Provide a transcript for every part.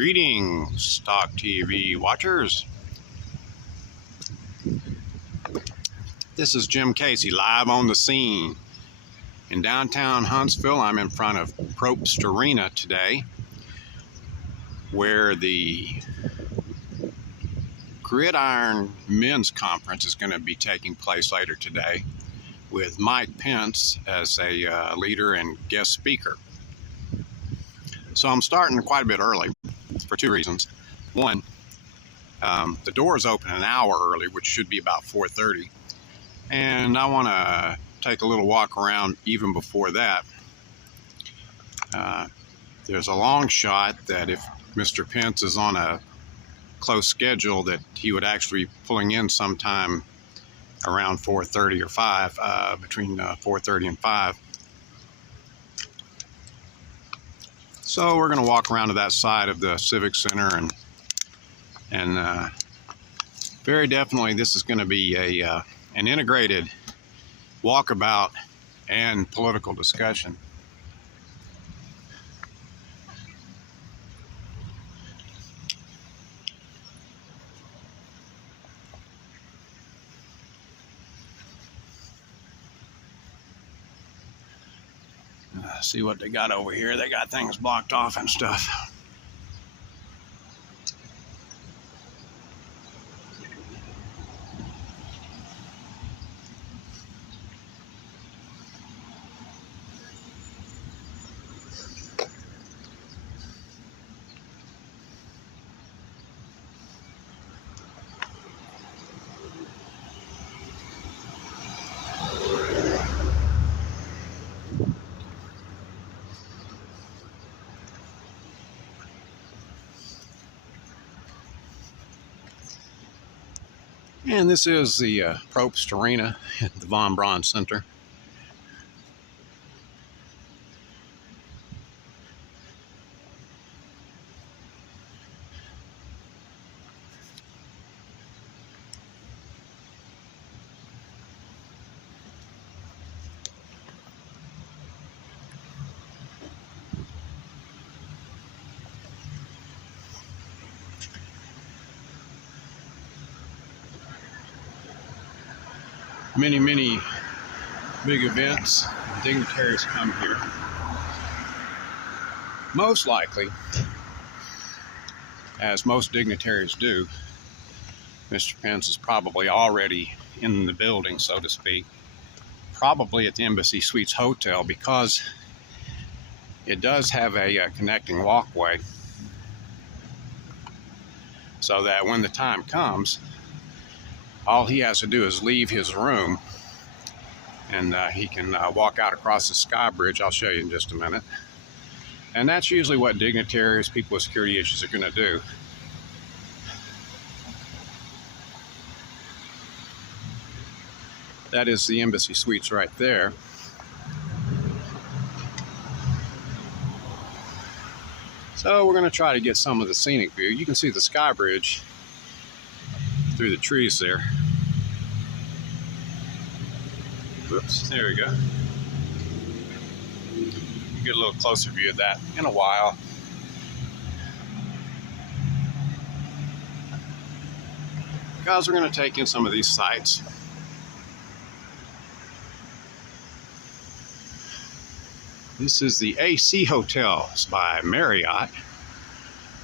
Greetings, Talk TV watchers. This is Jim Casey live on the scene in downtown Huntsville. I'm in front of Probst Arena today, where the Gridiron Men's Conference is going to be taking place later today, with Mike Pence as a leader and guest speaker. So I'm starting quite a bit early for two reasons. One, the doors open an hour early, which should be about 4:30, and I want to take a little walk around even before that. There's a long shot that if Mr. Pence is on a close schedule, that he would actually be pulling in sometime around 4:30 or 5, between 4:30 and 5. So we're going to walk around to that side of the Civic Center, and very definitely this is going to be an integrated walkabout and political discussion. See what they got over here. They got things blocked off and stuff. And this is the Probst Arena at the Von Braun Center. Many big events, dignitaries come here. Most likely, as most dignitaries do, Mr. Pence is probably already in the building, so to speak, probably at the Embassy Suites Hotel, because it does have a connecting walkway, so that when the time comes, all he has to do is leave his room, and he can walk out across the sky bridge. I'll show you in just a minute. And that's usually what dignitaries, people with security issues, are going to do. That is the Embassy Suites right there. So we're going to try to get some of the scenic view. You can see the sky bridge through the trees there. Whoops, there we go. Get a little closer view of that in a while. Guys, we're going to take in some of these sights. This is the AC Hotels by Marriott.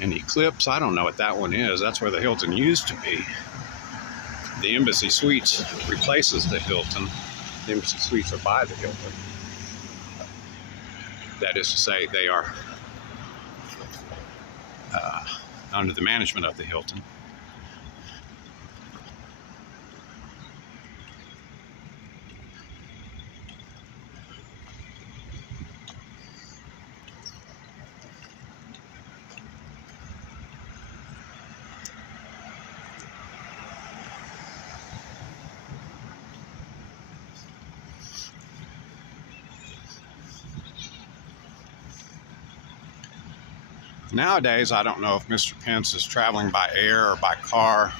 And Eclipse, I don't know what that one is. That's where the Hilton used to be. The Embassy Suites replaces the Hilton. The Embassy Suites are by the Hilton. That is to say, they are under the management of the Hilton. Nowadays, I don't know if Mr. Pence is traveling by air or by car.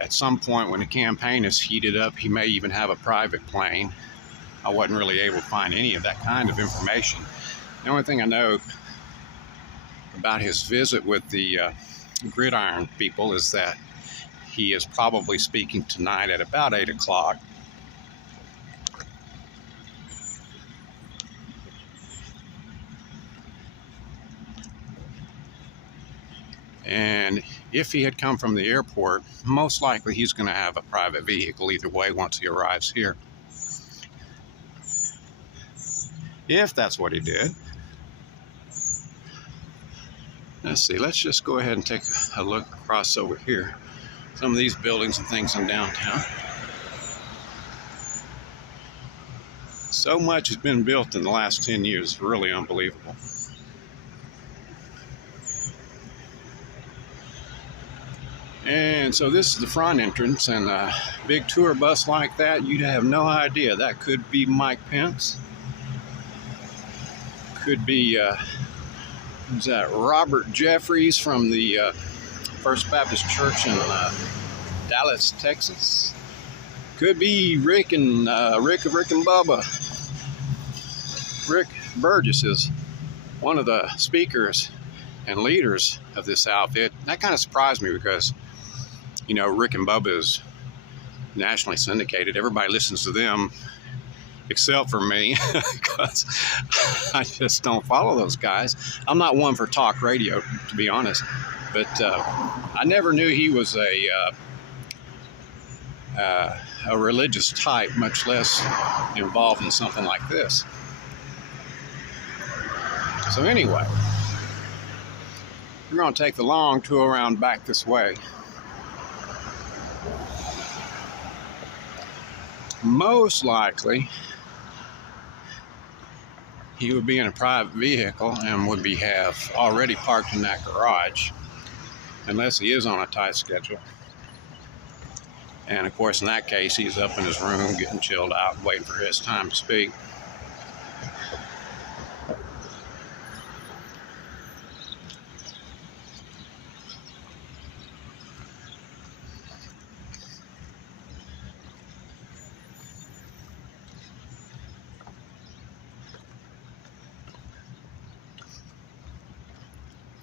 At some point when the campaign is heated up, he may even have a private plane. I wasn't really able to find any of that kind of information. The only thing I know about his visit with the gridiron people is that he is probably speaking tonight at about 8 o'clock. And if he had come from the airport, most likely he's going to have a private vehicle either way once he arrives here. If that's what he did. Let's see, let's just go ahead and take a look across over here. Some of these buildings and things in downtown. So much has been built in the last 10 years, it's really unbelievable. And so this is the front entrance, and a big tour bus like that, you'd have no idea. That could be Mike Pence. Could be, who's that, Robert Jeffries from the First Baptist Church in Dallas, Texas. Could be Rick and Bubba. Rick Burgess is one of the speakers and leaders of this outfit. That kind of surprised me because, you know, Rick and Bubba is nationally syndicated. Everybody listens to them except for me because I just don't follow those guys. I'm not one for talk radio, to be honest, but I never knew he was a religious type, much less involved in something like this. So anyway, we're going to take the long tour around back this way. Most likely, he would be in a private vehicle and would have already parked in that garage, unless he is on a tight schedule. And of course, in that case, he's up in his room getting chilled out, waiting for his time to speak.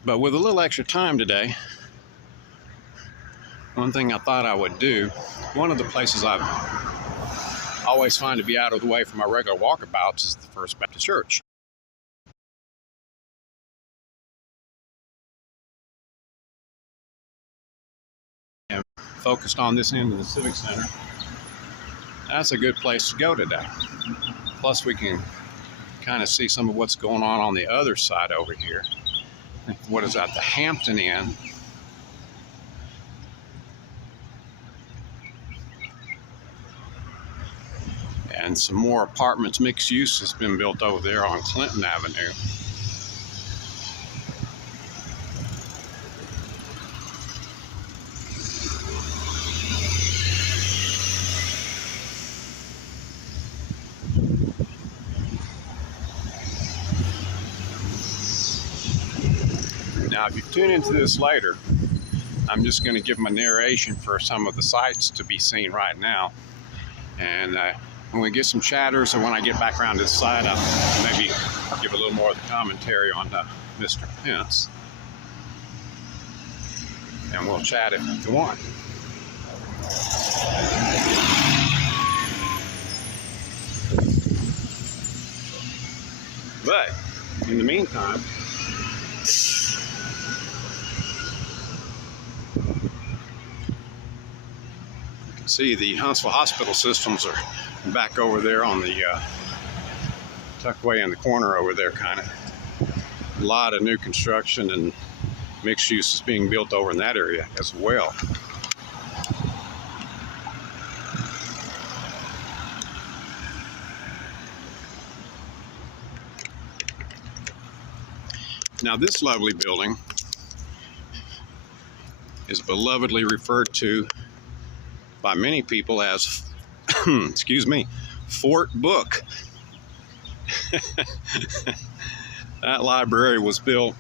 But with a little extra time today, one thing I thought I would do, one of the places I've always find to be out of the way from my regular walkabouts is the First Baptist Church. And focused on this end of the Civic Center, that's a good place to go today. Plus we can kind of see some of what's going on the other side over here. What is that, the Hampton Inn. And some more apartments, mixed use has been built over there on Clinton Avenue. Now, if you tune into this later, I'm just going to give my narration for some of the sights to be seen right now. And when we get some chatters, and when I get back around to this side, I'll maybe give a little more of the commentary on Mr. Pence. And we'll chat if you want. But in the meantime, you can see the Huntsville hospital systems are back over there on the tucked away in the corner over there, kind of. A lot of new construction and mixed use is being built over in that area as well. Now, this lovely building is belovedly referred to by many people as, excuse me, Fort Book. That library was built,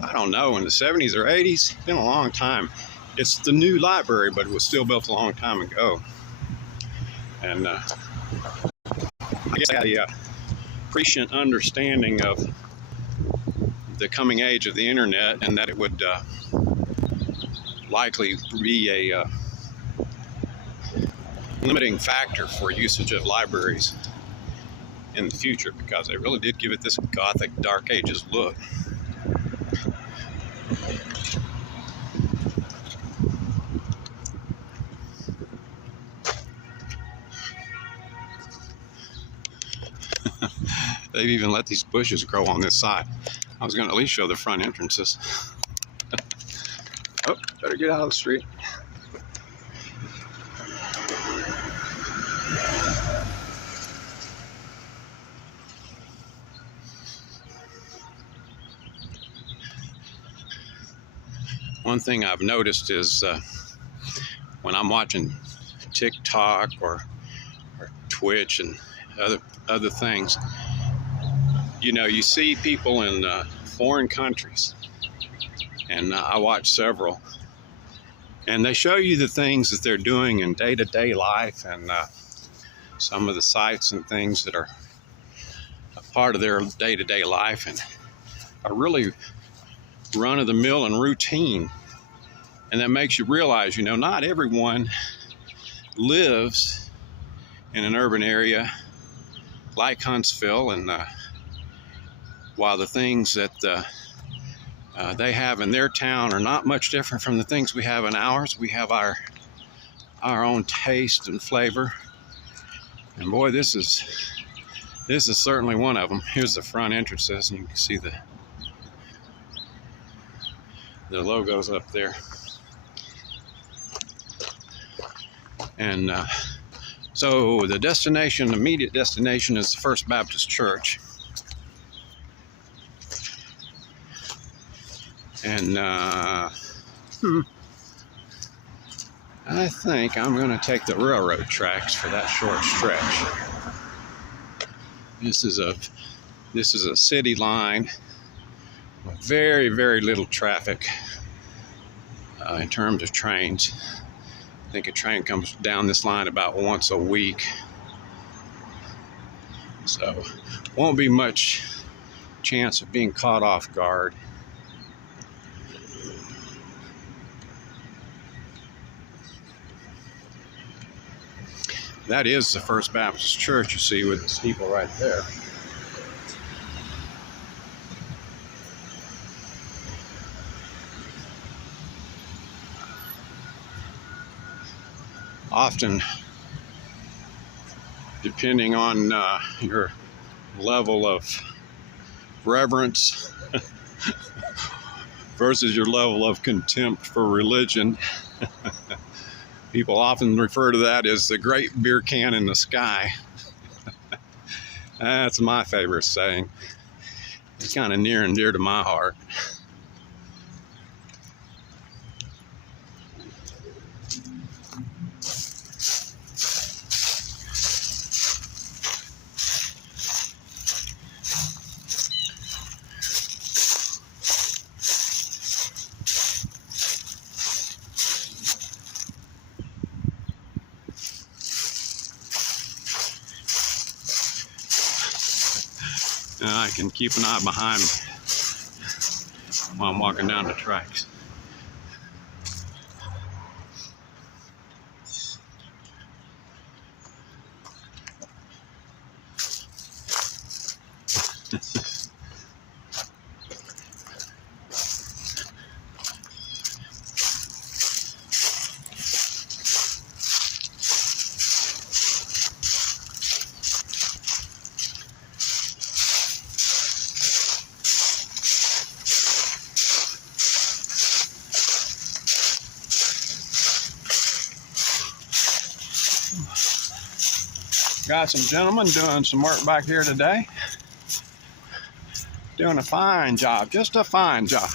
I don't know, in the 70s or 80s. It's been a long time. It's the new library, but it was still built a long time ago. And I guess I had a prescient understanding of the coming age of the internet, and that it would likely be a limiting factor for usage of libraries in the future, because they really did give it this gothic dark ages look. They've even let these bushes grow on this side. I was going to at least show the front entrances. Oh, better get out of the street. One thing I've noticed is when I'm watching TikTok or Twitch and other things, you know, you see people in foreign countries, and I watch several, and they show you the things that they're doing in day-to-day life, and some of the sights and things that are a part of their day-to-day life and are really run-of-the-mill and routine. And that makes you realize, you know, not everyone lives in an urban area like Huntsville, and while the things that they have in their town are not much different from the things we have in ours, we have our own taste and flavor. And boy, this is certainly one of them. Here's the front entrances, and you can see the logos up there. And so the destination, the immediate destination, is the First Baptist Church. And I think I'm going to take the railroad tracks for that short stretch. This is a city line with very, very little traffic in terms of trains. I think a train comes down this line about once a week, so won't be much chance of being caught off guard. That is the First Baptist Church, you see, with the steeple right there. Often, depending on your level of reverence versus your level of contempt for religion, people often refer to that as the great beer can in the sky. That's my favorite saying. It's kind of near and dear to my heart. And I can keep an eye behind me while I'm walking down the tracks. Got some gentlemen doing some work back here today. Doing a fine job, just a fine job.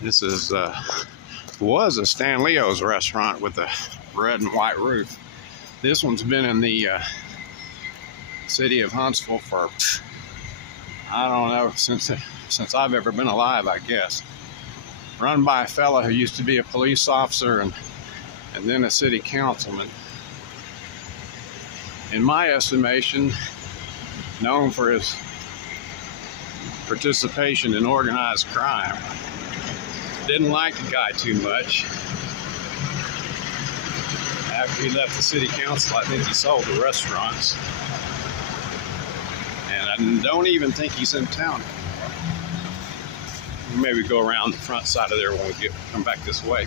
This was a Stan Leo's restaurant with a red and white roof. This one's been in the city of Huntsville for, I don't know, since I've ever been alive, I guess. Run by a fella who used to be a police officer and then a city councilman. in my estimation, known for his participation in organized crime. Didn't like the guy too much. After he left the city council, I think he sold the restaurants. And I don't even think he's in town anymore. Maybe go around the front side of there when we come back this way.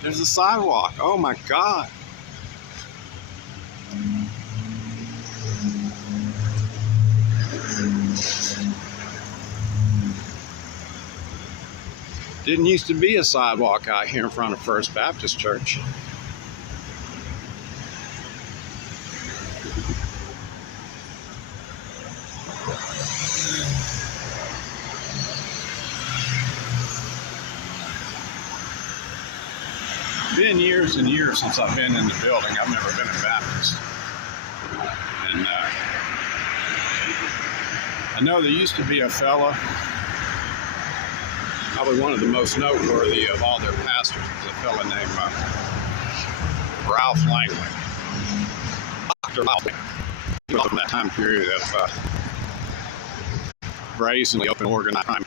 There's a sidewalk. Oh my God. Didn't used to be a sidewalk out here in front of First Baptist Church. Been years and years since I've been in the building. I've never been a Baptist. And I know there used to be a fella, probably one of the most noteworthy of all their pastors, was a fella named Ralph Langley. Dr. Ralph Langley, from that time period of brazenly open organized crime.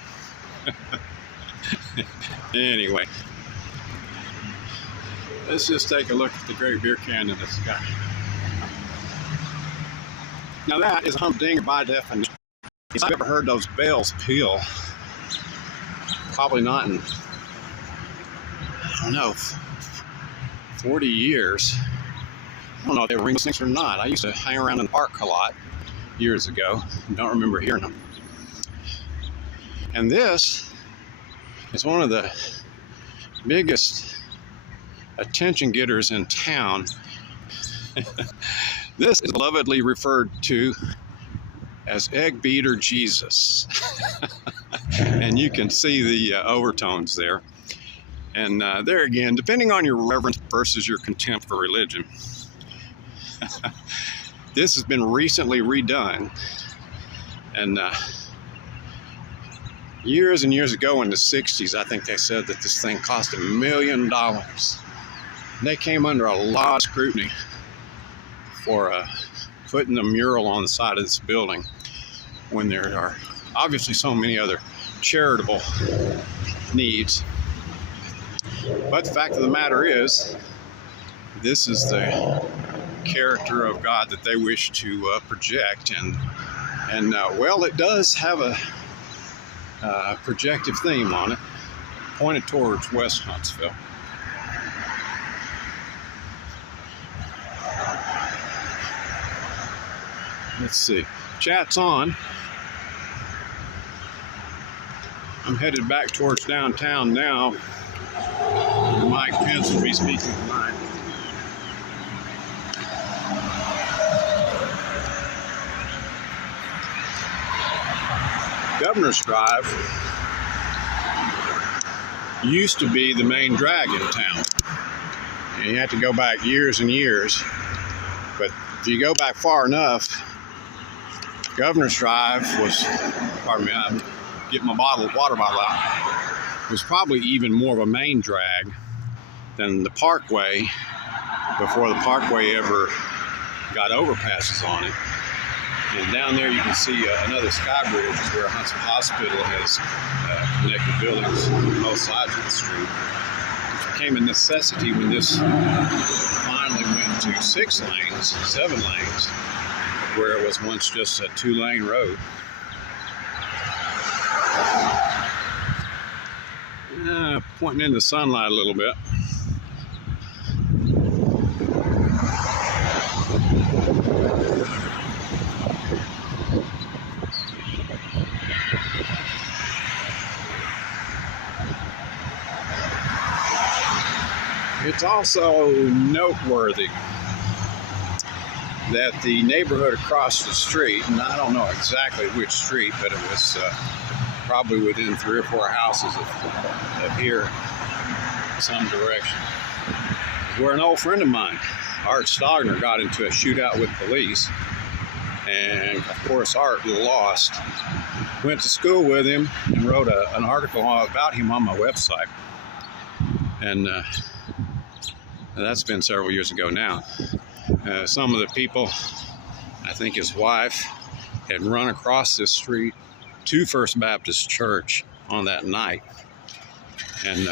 Anyway. Let's just take a look at the great beer can in the sky. Now that is a humdinger by definition. If I've ever heard those bells peal, probably not in, I don't know, 40 years. I don't know if they were ring things or not. I used to hang around in the park a lot years ago. Don't remember hearing them. And this is one of the biggest attention getters in town. This is belovedly referred to as Egg Beater Jesus. And you can see the overtones there. And there again, depending on your reverence versus your contempt for religion, this has been recently redone. And years and years ago in the 60s, I think they said that this thing cost $1 million. They came under a lot of scrutiny for putting a mural on the side of this building when there are obviously so many other charitable needs. But the fact of the matter is, this is the character of God that they wish to project, and well, it does have a projective theme on it, pointed towards West Huntsville. Let's see. Chat's on. I'm headed back towards downtown now. Mike Pence will be speaking tonight. Governor's Drive used to be the main drag in town. And you have to go back years and years. But if you go back far enough, Governor's Drive was, pardon me, I'm getting my water bottle out, was probably even more of a main drag than the Parkway before the Parkway ever got overpasses on it. And down there you can see another sky bridge where Huntsville Hospital has connected buildings on both sides of the street. It became a necessity when this finally went to 6 lanes, 7 lanes, where it was once just a 2-lane road. Pointing in the sunlight a little bit. It's also noteworthy that the neighborhood across the street, and I don't know exactly which street, but it was probably within 3 or 4 houses of here, some direction, where an old friend of mine Art Stogner got into a shootout with police, and of course Art lost. Went to school with him and wrote an article about him on my website, and that's been several years ago now. Some of the people, I think his wife, had run across this street to First Baptist Church on that night, and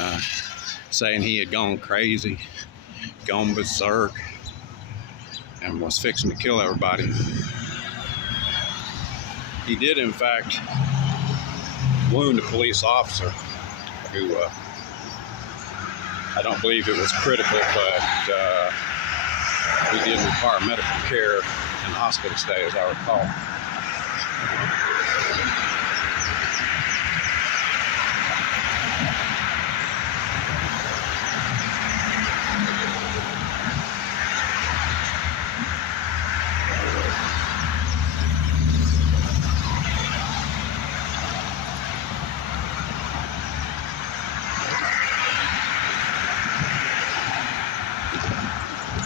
saying he had gone crazy, gone berserk, and was fixing to kill everybody. He did, in fact, wound a police officer who, I don't believe it was critical, but he did require medical care and hospital stay, as I recall.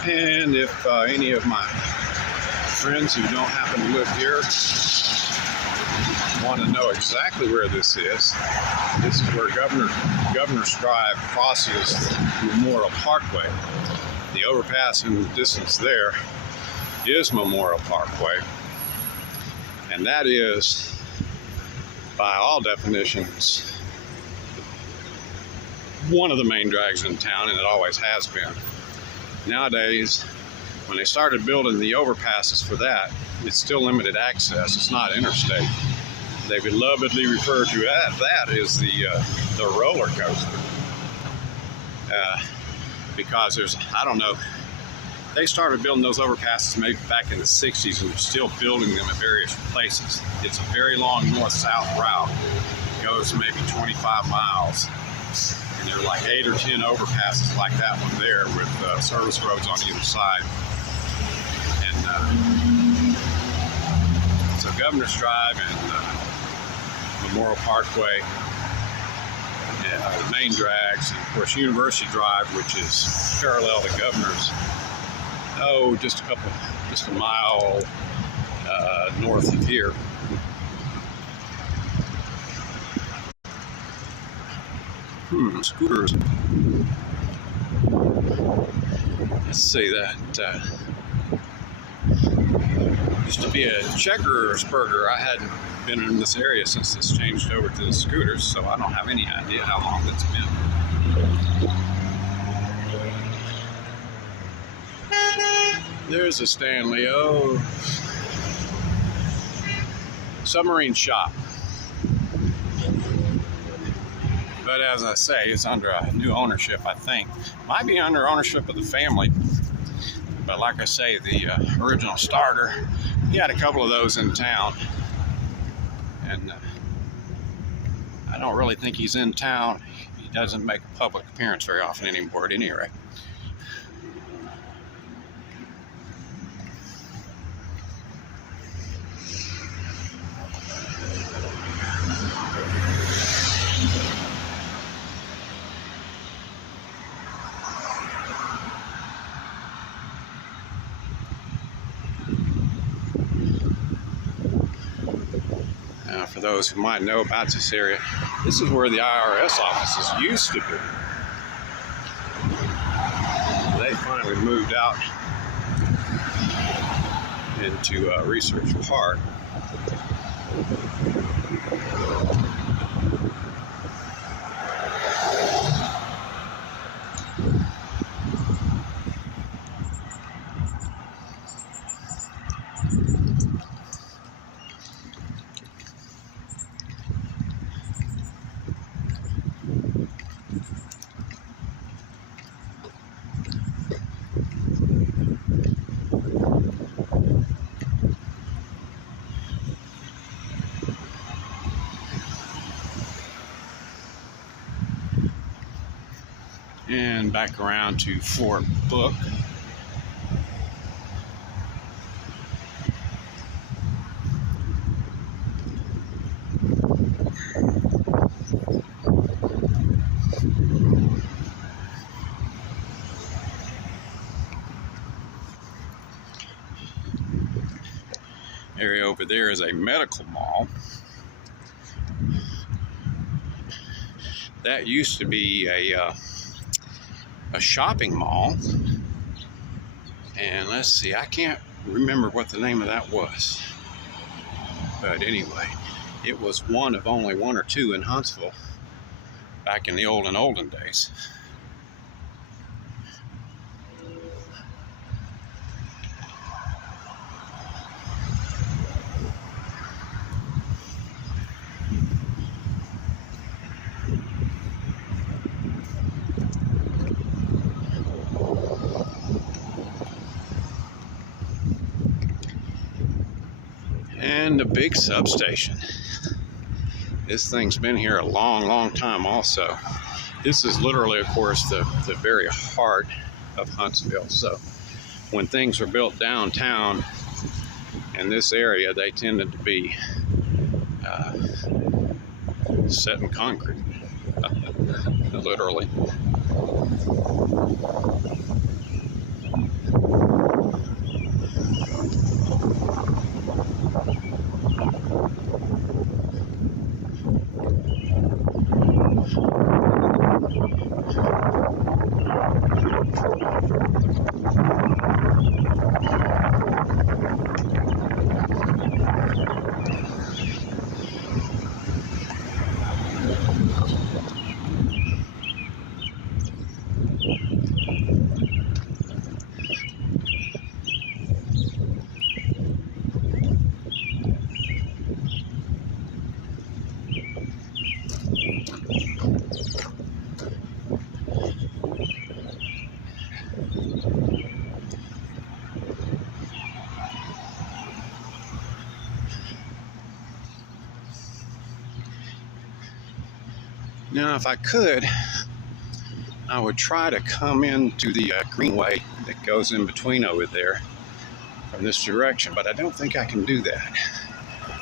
And if any of my friends who don't happen to live here want to know exactly where this is where Governor's Drive crosses Memorial Parkway. The overpass in the distance there is Memorial Parkway, and that is, by all definitions, one of the main drags in town, and it always has been. Nowadays, when they started building the overpasses for that, it's still limited access. It's not interstate. They belovedly refer to that as the roller coaster, because there's, I don't know, they started building those overpasses maybe back in the 60s, and they're still building them at various places. It's a very long north-south route. It goes maybe 25 miles. And there are like 8 or 10 overpasses like that one there with service roads on either side. And so Governor's Drive and Memorial Parkway, the main drags, and of course University Drive, which is parallel to Governor's, just a mile north of here. Scooters. Let's see, that used to be a Checkers burger. I hadn't been in this area since this changed over to the scooters, so I don't have any idea how long it's been. There's a Stanley. Submarine shop. But as I say, it's under a new ownership, I think. Might be under ownership of the family. But like I say, the original starter, he had a couple of those in town. And I don't really think he's in town. He doesn't make a public appearance very often anymore, at any rate. For those who might know about this area, this is where the IRS offices used to be. They finally moved out into Research Park. And back around to Fort Book. over there is a medical mall. That used to be a shopping mall. And let's see, I can't remember what the name of that was. But anyway, it was one of only one or two in Huntsville back in the olden days. And a big substation. This thing's been here a long time also. This is literally, of course, the very heart of Huntsville. So when things were built downtown in this area, they tended to be set in concrete, literally. Now, if I could, I would try to come into the greenway that goes in between over there from this direction, but I don't think I can do that.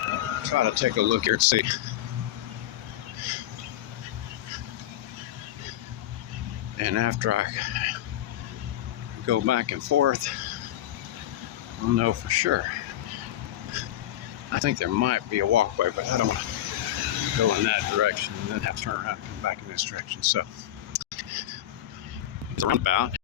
I'll try to take a look here and see. And after I go back and forth, I'll know for sure. I think there might be a walkway, but I don't want to go in that direction and then have to turn around and come back in this direction. So it's a roundabout.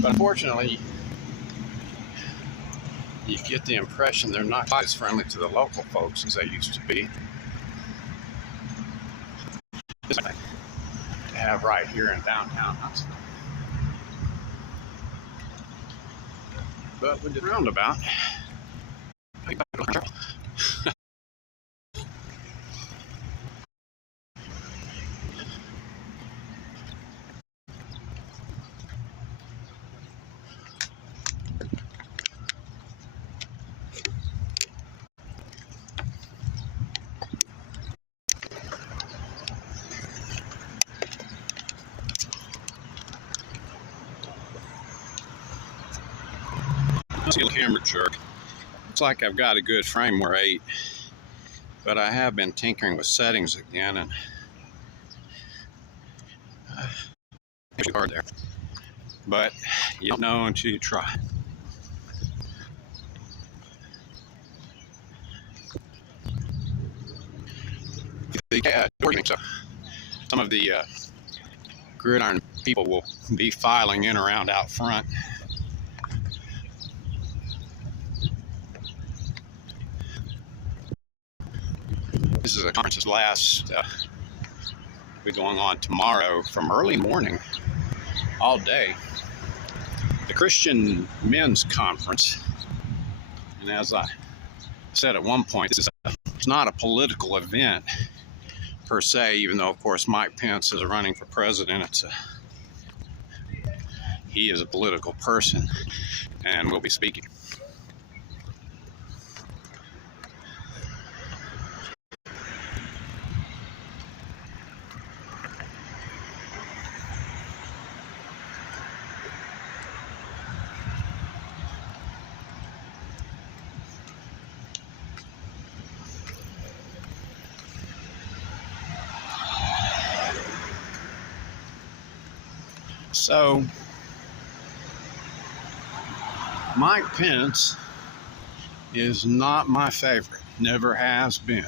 But unfortunately, you get the impression they're not quite as friendly to the local folks as they used to be. To have right here in downtown Huntsville. But with the roundabout, camera jerk. Looks like I've got a good frame rate, but I have been tinkering with settings again, and it's hard there. But you don't know until you try. So some of the gridiron people will be filing in around out front. This is a conference that's last, be going on tomorrow from early morning all day. The Christian Men's Conference. And as I said at one point, it's not a political event per se, even though, of course, Mike Pence is running for president. He is a political person and will be speaking. So, Mike Pence is not my favorite, never has been.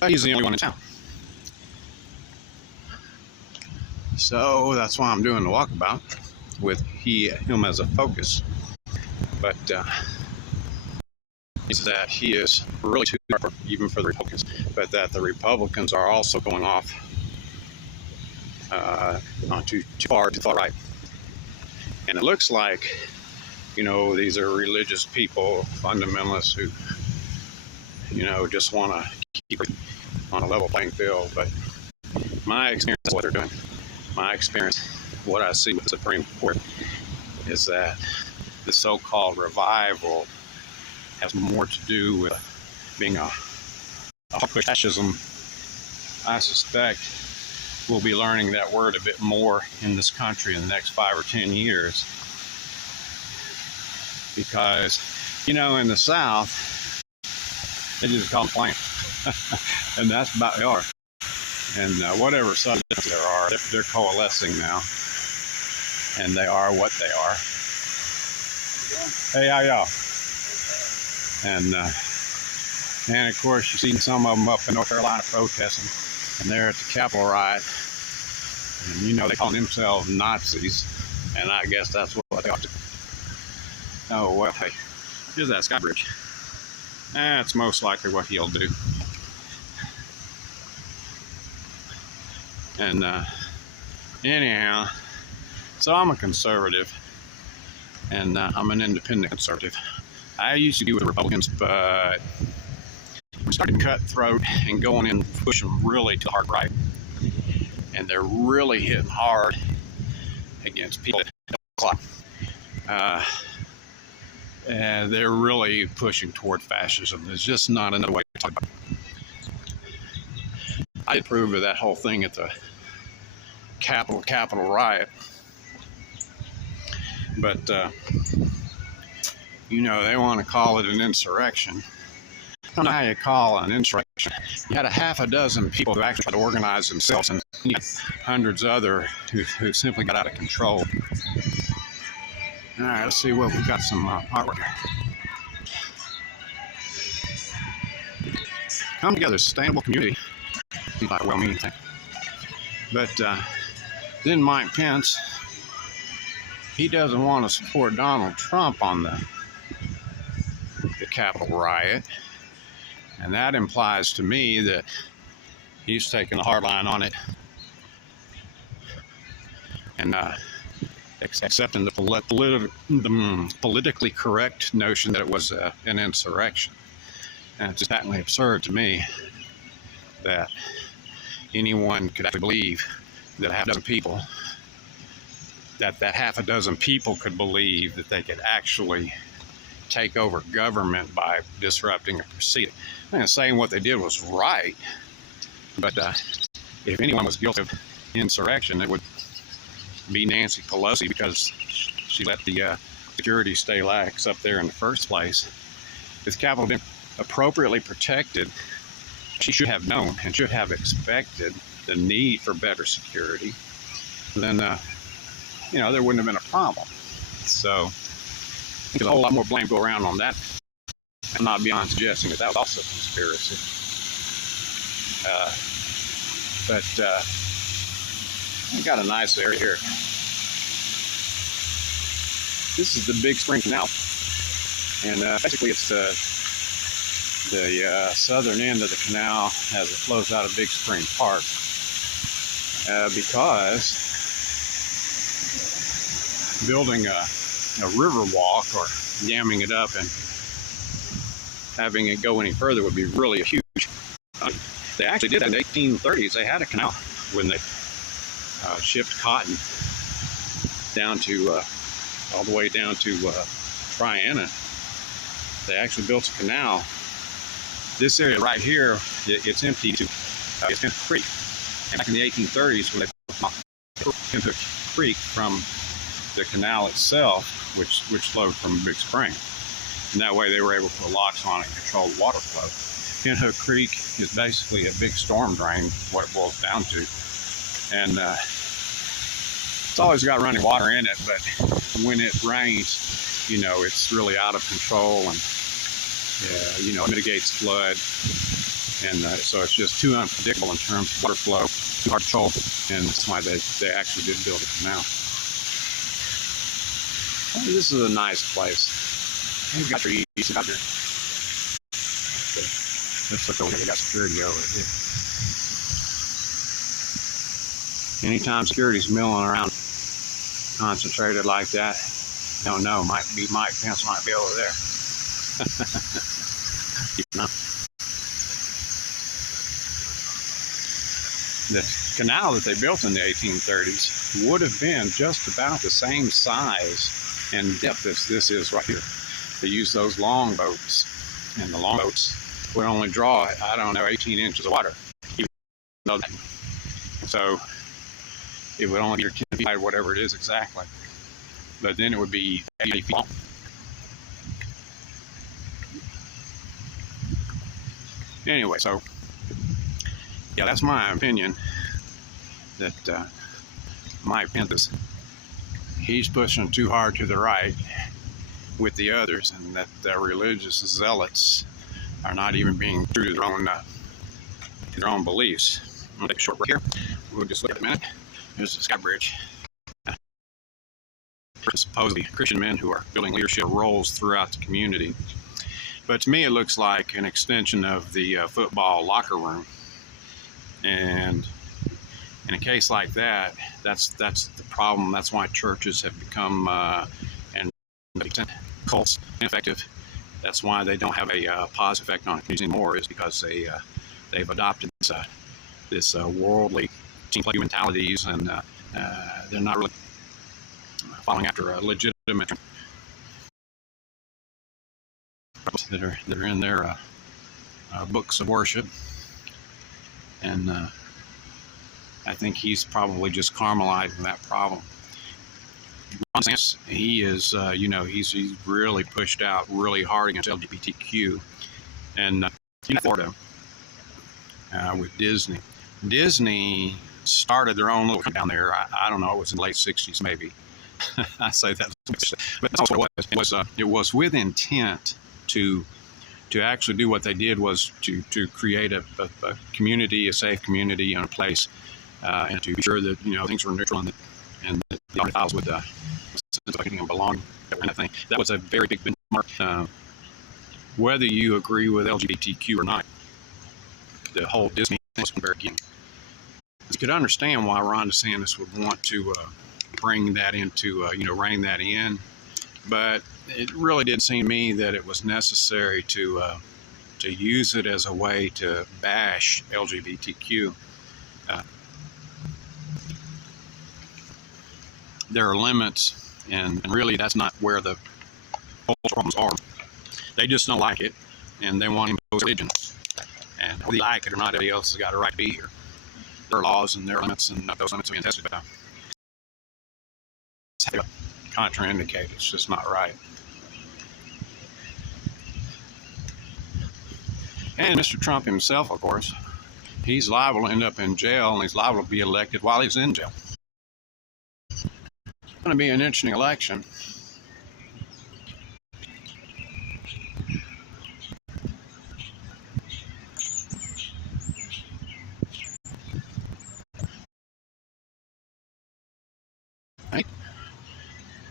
But he's the only one in town. So that's why I'm doing the walkabout with him as a focus. But is that he is really too far, even for the Republicans, but that the Republicans are also going off not too far to the right. And it looks like, you know, these are religious people, fundamentalists who, you know, just want to keep it on a level playing field. But my experience is what they're doing. My experience, what I see with the Supreme Court, is that the so-called revival has more to do with being a fascism. I suspect we'll be learning that word a bit more in this country in the next 5 or 10 years. Because, you know, in the South, they just call them plain. And that's about they are. And whatever subjects there are, they're coalescing now. And they are what they are. Hey, how y'all? And of course, you've seen some of them up in North Carolina protesting. And they're at the Capitol riot. And you know, they call themselves Nazis. And I guess that's what they ought to. Oh, well, hey, here's that sky bridge. That's most likely what he'll do. And anyhow, so I'm a conservative, and I'm an independent conservative. I used to be with the Republicans, but we started cutthroat and going in, pushing really to the hard right. And they're really hitting hard against people that don't clock. And they're really pushing toward fascism. There's just not another way to talk about it. I approve of that whole thing at the Capitol riot. But, you know, they want to call it an insurrection. I don't know how you call an insurrection. You had a half a dozen people who actually tried to organize themselves, and hundreds other who simply got out of control. All right, let's see what we've got some artwork here. Come together, sustainable community. Seems like a well-meaning thing. But then Mike Pence, he doesn't want to support Donald Trump on the Capitol riot. And that implies to me that he's taking a hard line on it and accepting the politically correct notion that it was an insurrection. And it's just patently absurd to me that anyone could actually believe that half a dozen people could believe that they could actually take over government by disrupting a proceeding. And saying what they did was right, but if anyone was guilty of insurrection, it would be Nancy Pelosi, because she let the security stay lax up there in the first place. If the Capitol had been appropriately protected, she should have known and should have expected the need for better security. Then, you know, there wouldn't have been a problem. So, there's a whole lot more blame go around on that. I'm not beyond suggesting that was also a conspiracy. But we got a nice area here. This is the Big Spring Canal, and basically it's the southern end of the canal as it flows out of Big Spring Park, because building a river walk or damming it up and having it go any further would be really a huge. They actually did that in the 1830s. They had a canal when they shipped cotton down to all the way down to Triana. They actually built a canal. This area right here, it's empty to it's Pence Creek. And back in the 1830s, when they built Pence Creek from the canal itself, which flowed from Big Spring. And that way they were able to put locks on it and control the water flow. Pinhook Creek is basically a big storm drain, what it boils down to. And it's always got running water in it, but when it rains, you know, it's really out of control, and you know, it mitigates flood, and so it's just too unpredictable in terms of water flow, too hard to control, and that's why they actually did build a canal. Well, this is a nice place. You've got trees, you've got your, let's look over here, we got security over here. Anytime security's milling around concentrated like that, don't know, might be Mike Pence might be over there. You know. The canal that they built in the 1830s would have been just about the same size and depth as this is right here. They used those long boats, and the long boats would only draw, I don't know, 18 inches of water. Even though that. So it would only be 10 feet wide, whatever it is exactly. But then it would be 80 feet long. Anyway, so yeah, that's my opinion that Mike Pence, he's pushing too hard to the right with the others, and that the religious zealots are not even being true to their own beliefs. I'm going to take a short break here. We'll just look at a minute. Here's the Sky Bridge. Supposedly Christian men who are building leadership roles throughout the community. But to me, it looks like an extension of the football locker room. And in a case like that, that's the problem. That's why churches have become and cults ineffective. That's why they don't have a positive effect on communities anymore. Is because they've adopted this worldly team play mentalities, and they're not really following after a legitimate that are in their books of worship. And I think he's probably just caramelizing that problem. Ron DeSantis, he is, you know, he's really pushed out really hard against LGBTQ, and in Florida with Disney. Disney started their own little down there. I don't know, it was in the late 60s maybe. I say that, but that's what it was. It was with intent to actually do what they did was to create a community, a safe community, and a place, and to be sure that, you know, things were neutral, and that the audiophile would sense of belonging, that kind of thing. That was a very big benchmark. Whether you agree with LGBTQ or not, the whole Disney thing was very key. You could understand why Ron DeSantis would want to bring that into, you know, rein that in, but it really did seem to me that it was necessary to use it as a way to bash LGBTQ. There are limits, and really that's not where the problems are. They just don't like it, and they want to impose religion. And whether you like it or not, everybody else has got a right to be here. There are laws and there are limits, and those limits are being tested, but it's contraindicated. It's just not right. And Mr. Trump himself, of course, he's liable to end up in jail, and he's liable to be elected while he's in jail. It's going to be an interesting election.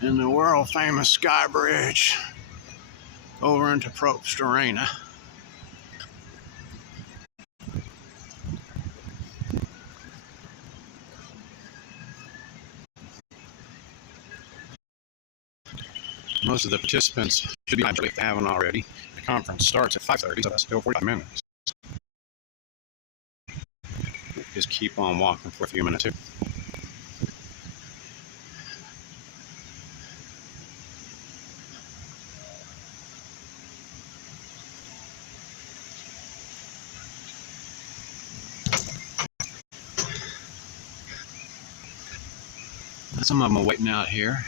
In the world famous Sky Bridge over into Probst Arena. Most of the participants should be if they haven't already. The conference starts at 5:30, so that's still 45 minutes. Just keep on walking for a few minutes here. Some of them are waiting out here.